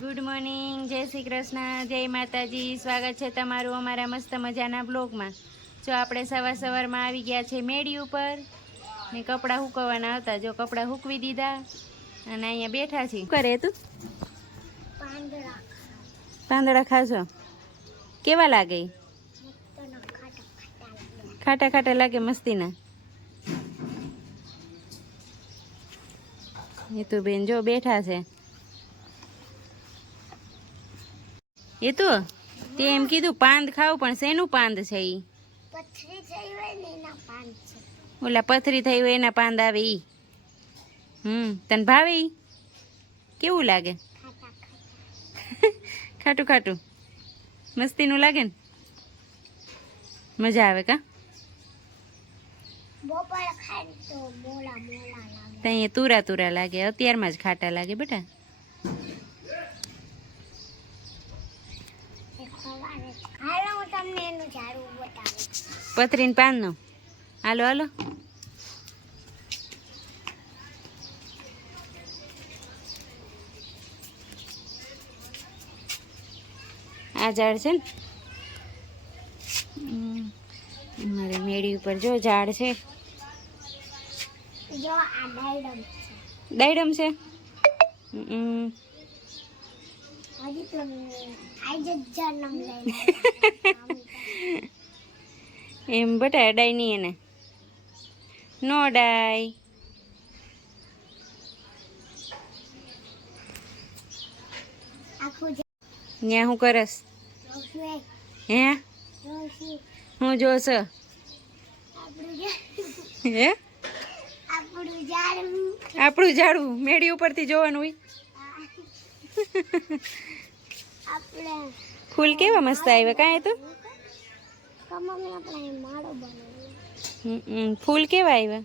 Good morning, જય શ્રી કૃષ્ણ, જય માતાજી. સ્વાગત છે તમારું અમારા મસ્ત મજાના બ્લોગમાં. જો આપણે સવારમાં આવી ગયા છે મેળી ઉપર ને કપડાં સૂકવવાના હતા. જો કપડાં સૂકવી દીધા અને અહીંયા બેઠા છીએ. શું કરે તું? પાંદડા ખાશો? કેવા લાગે? ખાટા ખાટા લાગે, મસ્તીના. એ તો બેન જો બેઠા છે. એ તો તે એમ કીધું પાંદ ખાવ, પણ શેનું પાંદ છે? ઈ પથરી થઈ હોય ને એના પાંદ છે. ઓલા પથરી થઈ હોય એના પાંદ આવે ઈ. તને ભાવે ઈ? કેવું લાગે? ખાટું ખાટું મસ્તીનું લાગે ને? મજા આવે કા? બપોરે ખાય તો મોળા મોળા લાગે. ત્યાં તુરા તુરા લાગે, અત્યારમાં જ ખાટા લાગે બેટા. હાલો હું તમને એનું ઝાડું બતાવું. પથરીને પાનનું હાલો હાલો. આ ઝાડ છે ને મારે મેળી ઉપર જો ઝાડ છે. જો આ ડાયડમ છે. ડાયડમ છે? હજી તો આજ જ જન્મ લઈને એમ બટા ડાય નહીં એને, નો ડાય. આખું ત્યાં શું કરસ? હે હું જોશ? હે આપણું ઝાડું આપણું ઝાડવું મેળી ઉપરથી જોવાનું હોય. આપણે ફૂલ કેવા મસ્ત આવ્યા કાંઈ તો. મમ્મી આપણે માળો બનાવ્યો. ફૂલ કેવા આવ્યા?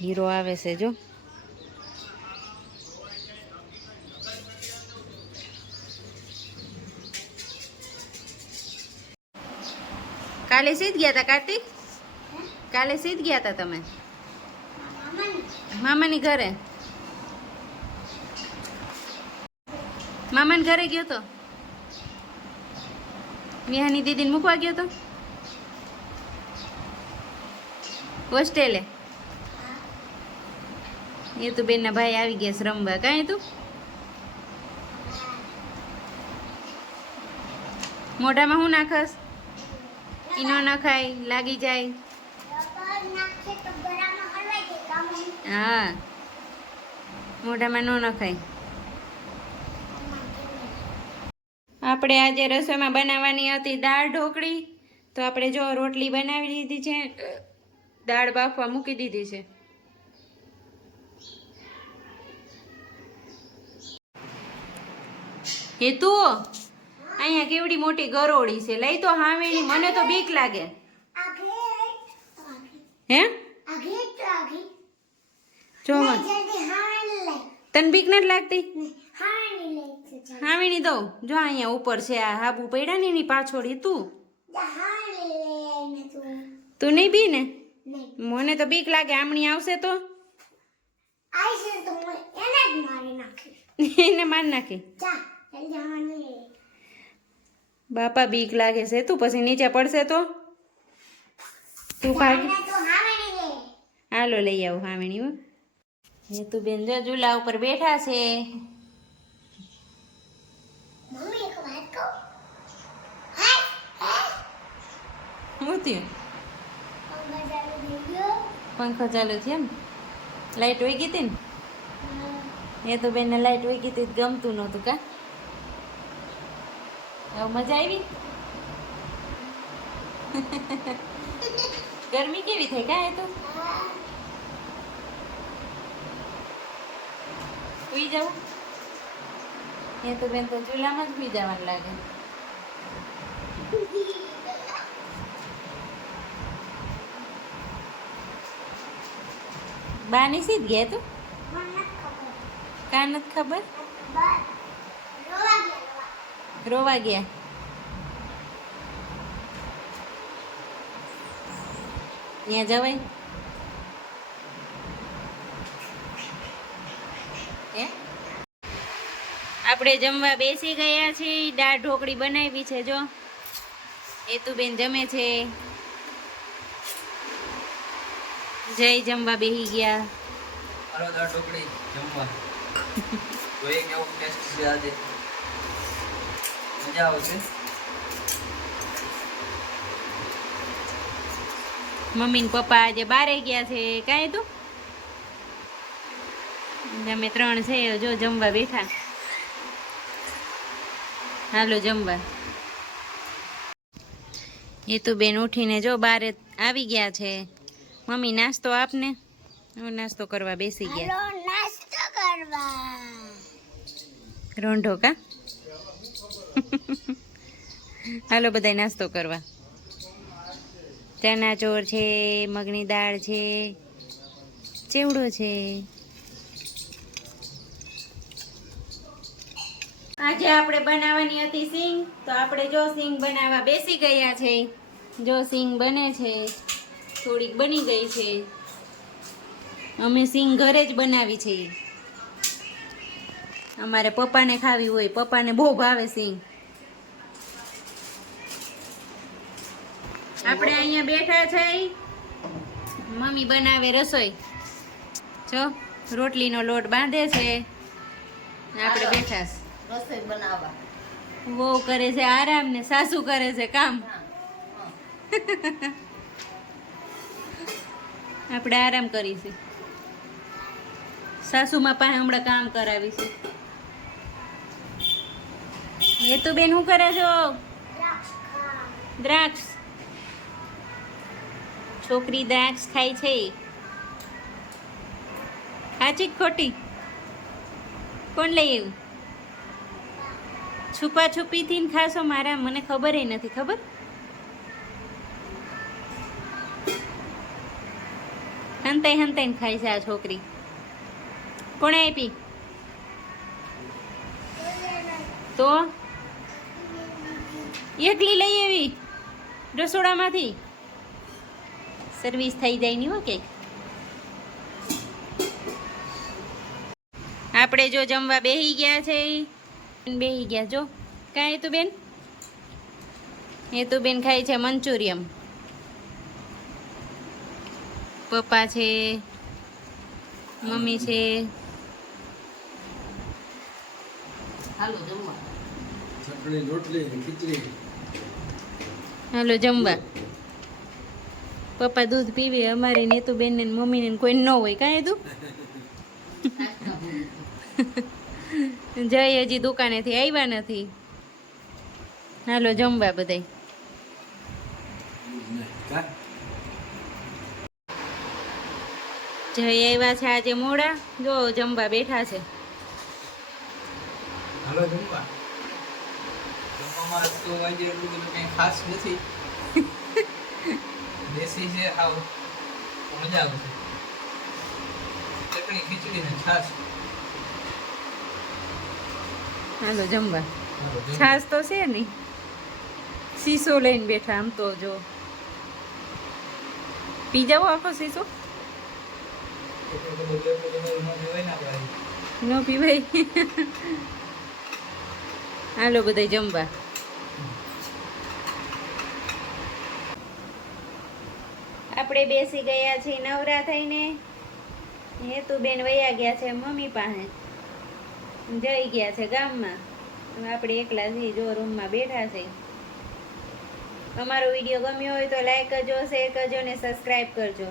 હીરો આવે છે જો. કાલે સીધ ગયા હતા કાર્તિક? કાલે સીધ ગયા હતા તમે મામાની ઘરે? મામાને ઘરે ગયો તો? વિહાની દીદીને મૂકવા ગયો તો હોસ્ટેલે? એ તો બેનના ભાઈ આવી ગયા રમવા. કાંઈ તું મોઢામાં શું નાખસ? ઈનો નખાય, લાગી જાય. હા, મોઢામાં ન નખાય. આપણે આજે રસોઈમાં બનાવવાની હતી દાળ ઢોકળી. તો આપણે જો રોટલી બનાવી દીધી છે, દાળ બાફવા મૂકી દીધી છે. એ તું અહીંયા કેવડી મોટી ગરોળી છે, લઈ તો હાવેણી. મને તો બીક લાગે. હે જો તને બીક નથી લાગતી? હાવેણી દઉં જો અહીંયા ઉપર છે, આ હાબુ પડ્યા ને એની પાછોડી. તું નહીં બી ને? મને તો બીક લાગે. આમણી આવશે તો એને મારી નાખી. બાપા બીક લાગે છે. તું પછી નીચે પડશે તો તું ભાગી. હાલો લઈ આવું હાવેણી. હો એ તું બેન જો ચૂલા ઉપર બેઠા છે. શું થયું? પંખો ચાલુ છે એમ? લાઈટ વહી ગઈ હતી ને? એ તો બેન લાઈટ વહી ગઈ હતી, ગમતું નહોતું કા? હવે મજા આવી? ગરમી કેવી થઈ કા? એ તો સુઈ જાવ. એ તો બેન તો ચૂલામાં જ સુઈ જવાનું લાગે. બાની સીધ ગયા તું? કા નથી ખબર? રોવા ગયા. ત્યાં જવાય? હે આપણે જમવા બેસી ગયા છીએ. દાળ ઢોકળી બનાવી છે. જો હેતુબેન જમે છે. જય જમવા બેસી ગયા. હાલો દાળ ઢોકળી જમવા. જોઈએ કેવો ટેસ્ટ છે આજે. મજા આવશે. મમ્મી ને પપ્પા આજે બારે ગયા છે. કાંઈ તું અમે 3 છે. જો જમવા બેઠા. હાલો જમવા. હેતુબેન ઉઠીને જો બારે આવી ગયા છે. મમ્મી નાસ્તો આપને. હું નાસ્તો કરવા બેસી ગયા. હાલો નાસ્તો કરવા. રોંઢો કા. હાલો બધાય નાસ્તો કરવા. ચણા ચોર છે, મગની દાળ છે, ચેવડો છે. આજે આપણે બનાવવાની હતી સિંગ, તો આપણે જો સિંગ બનાવવા બેસી ગયા છે. જો સિંગ બને છે, થોડીક બની ગઈ છે. અમે સિંગ ઘરે જ બનાવી છે. અમારે પપ્પાને ખાવી હોય, પપ્પાને બહુ ભાવે સિંગ. આપણે અહીંયા બેઠા છે. મમ્મી બનાવે રસોઈ. જો રોટલીનો લોટ બાંધે છે. આપણે બેઠા છે. રસોઈ બનાવવા. વહુ કરે છે આરામ ને સાસુ કરે છે કામ. આપણે આરામ કરીશું. સાસુમાં પાસે હમણાં કામ કરાવીશું. એ તો બેન શું કરે છો? દ્રાક્ષ. છોકરી દ્રાક્ષ ખાય છે. સાચી ખોટી? કોણ લઈ આવ્યું? છુપા છુપીથી ને ખાશો? મારા મને ખબર નથી. ખબર હંતાઈ હંતાઈ ને ખાય છે આ છોકરી. કોણે આપી? તો એકલી લઈ આવી રસોડામાંથી. સર્વિસ થઈ જાય નહીં હો કે. આપણે જો જમવા બેસી ગયા છે. બેસી ગયા જો. કાંઈ તું બેન? હેતુબેન ખાય છે મંચુરિયમ. પપ્પા છે, મમ્મી છે. હાલો જમવા. ચટણી રોટલી ખીચડી. હાલો જમવા. પપ્પા દૂધ પીવે. અમારે નેતુબેન ને મમ્મી ને કોઈ ન હોય. કાંઈ તું જય હજી દુકાનેથી આવ્યા નથી. હાલો જમવા બધાય. જય આવ્યા છે આજે મોડા. જો જમવા બેઠા છે. હાલો જમવા. જમવામાં તો આજે એટલું બધું કંઈ ખાસ નથી. દેશી છે આવ મજા આવશે. ચટણી ખીચડી ને છાશ. હાલો જમવા. હાલો જમવા. છાશ તો છે નહીં. શીશો લઈને બેઠા. આમ તો જો પી જાઓ આખો શીશો. એટલું બધું લેવું તમારું ન દેવાય ને આપણે. ન પીવાય. હાલો બધાય જમવા. આપણે બેસી ગયા છીએ નવરા થઈને. હેતુબેન વયા ગયા છે મમ્મી પાસે. જઈ ગયા છે ગામમાં. હવે આપણે એકલા છીએ. જો રૂમમાં બેઠા છે. અમારો વિડીયો ગમ્યો હોય તો લાઈક કરજો, શેર કરજો ને સબસ્ક્રાઈબ કરજો.